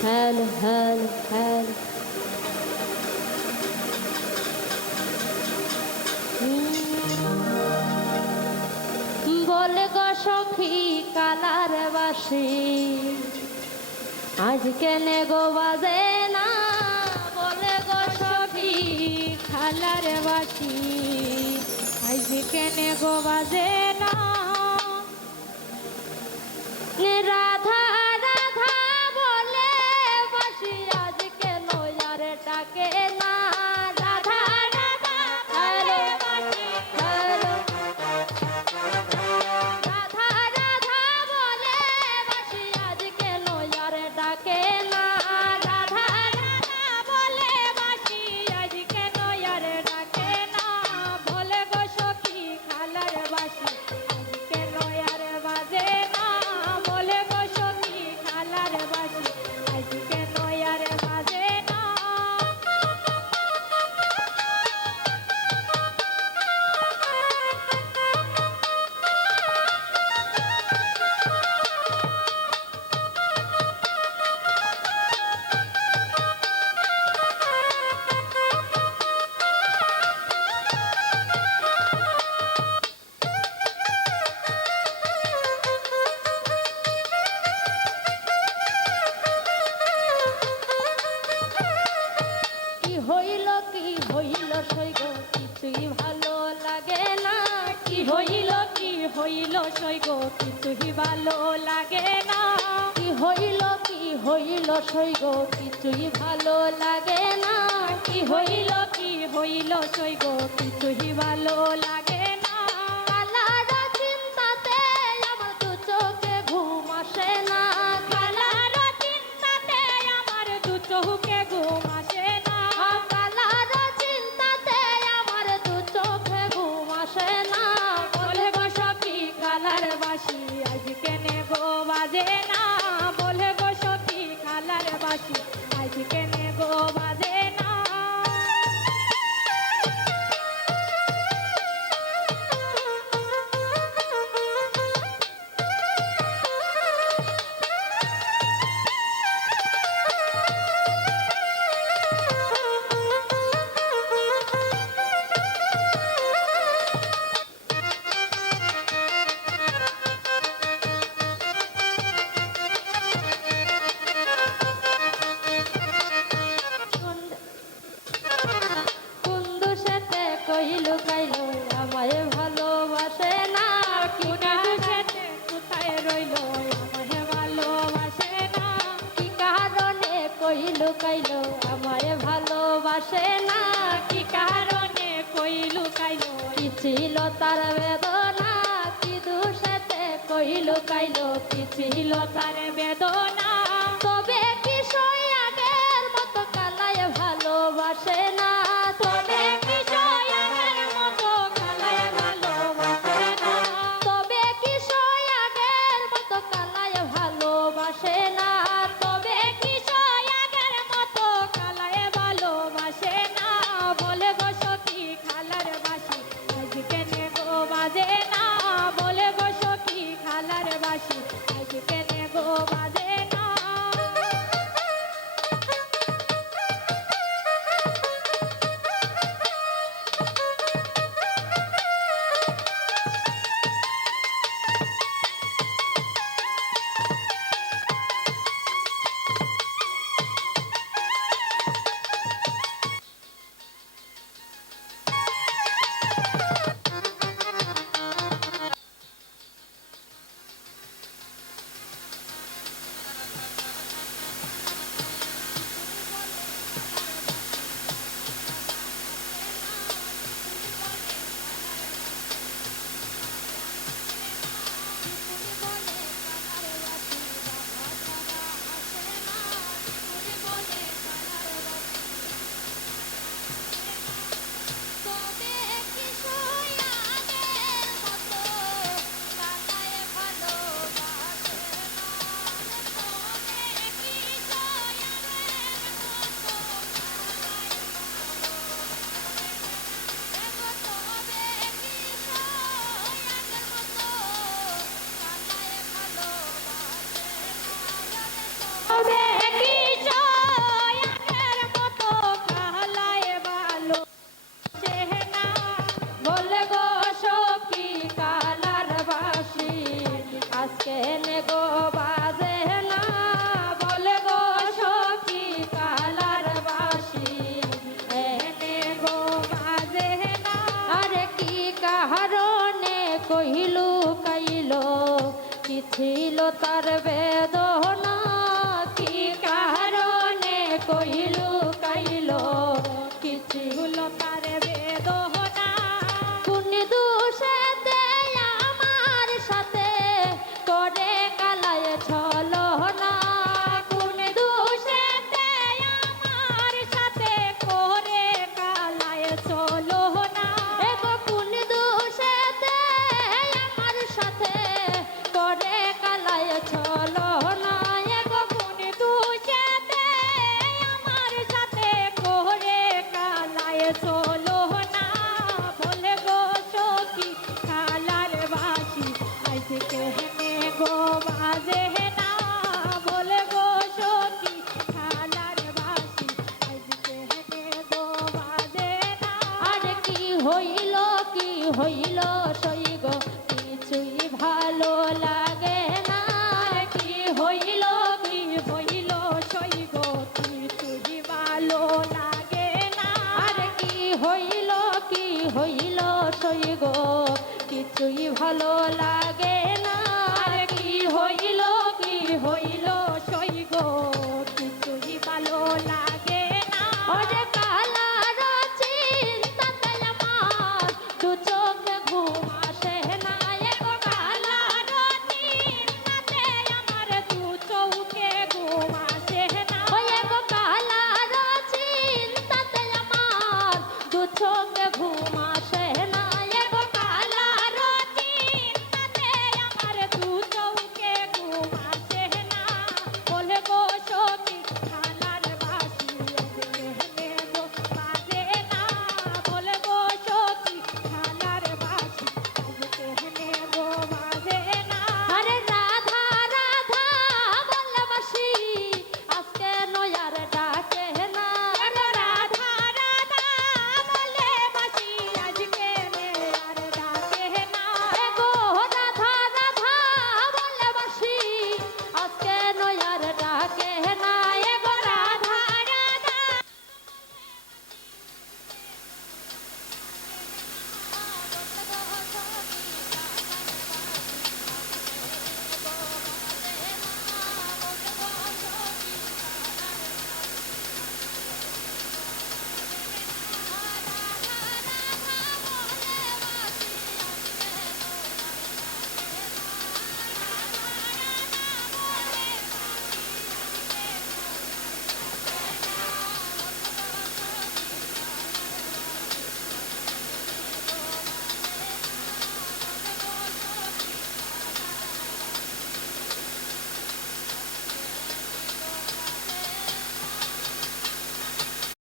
hello hello hello বলে গো সখী colour বাসি আজ কেনে গো বাজে না বলে গো সখী কালার বাসি আজ কেনে গো বাজে না রাধা রাধা বলে বাসি আজ কেন আর ডাকে না রাধা রাধা বলে বাসি হ্যালো রাধা রাধা বলে বাসি আজ কেন আর ডাকে না রাধা রাধা বলে বাসি আজ কেন আর ডাকে না বলে গো সখী খালার বাসি আজ কেন আর বাজে না বলে গো সখী খালার বাসি আজ কেন আর বাজে না কি হইল সৈগ কিছুই ভালো লাগে না কি হইল সৈগ কিছুই ভালো লাগে না কি হইল সৈগ কিছুই ভালো লাগে না কি হইল সৈগ কিছুই ভালো লাগে না কালার চিন্তাতে আমার দু চোখে ঘুম আসে না কালার চিন্তাতে আমার দু চোখে ঘুম আসে না কালার চিন্তাতে আমার দু চোখে ঘুম আসে না বলে গো সখী কালার বাসি আজ কেনে গো বাজে না বলে গো সখী কালার বাসি আজ কেনে গো বাজে না কইলো কাইলো আমায় ভালোবাসে না কি কারণে কোথায় রইলো আমায় ভালোবাসে না কি কারণে কইলো কাইলো আমায় ভালোবাসে না কি কারণে কইলো কাইলো কি ছিল তার বেদনা কি দুষেতে কইলো কাইলো কি ছিল তার বেদনা তবে কি সই আগের মতো কালায় ভালোবাসে না তবে কি বাজে না বলে গো সখী খালার বাসি আজ কেনে গো বাজে না ছিল তার বেদনা কি কারণে কইলু কাইল কিছু হলো তার বেদনা কোন দোষেতে আমার সাথে করে কালায় ছলো না কোন দোষেতে আমার সাথে করে কালায় চলো না এগো কোন দোষেতে আমার সাথে করে কালায় চলো না এগো কোন দোষেতে আমার সাথে করে কালায় চলো না বলে গো সখী কালার বাসি আইছে কেহনে গো বাজে না বলে গো সখী কালার বাসি আইছে কেহনে গো বাজে না আর কি হইল সই গো কিছুই ভালো লাগে না কি হইল সই গো কিছুই ভালো লাগে না আর কি হইল সই গো কিছুই ভালো লাগে না আর কি হইল সই গো কিছুই ভালো লাগে না ওরে কাল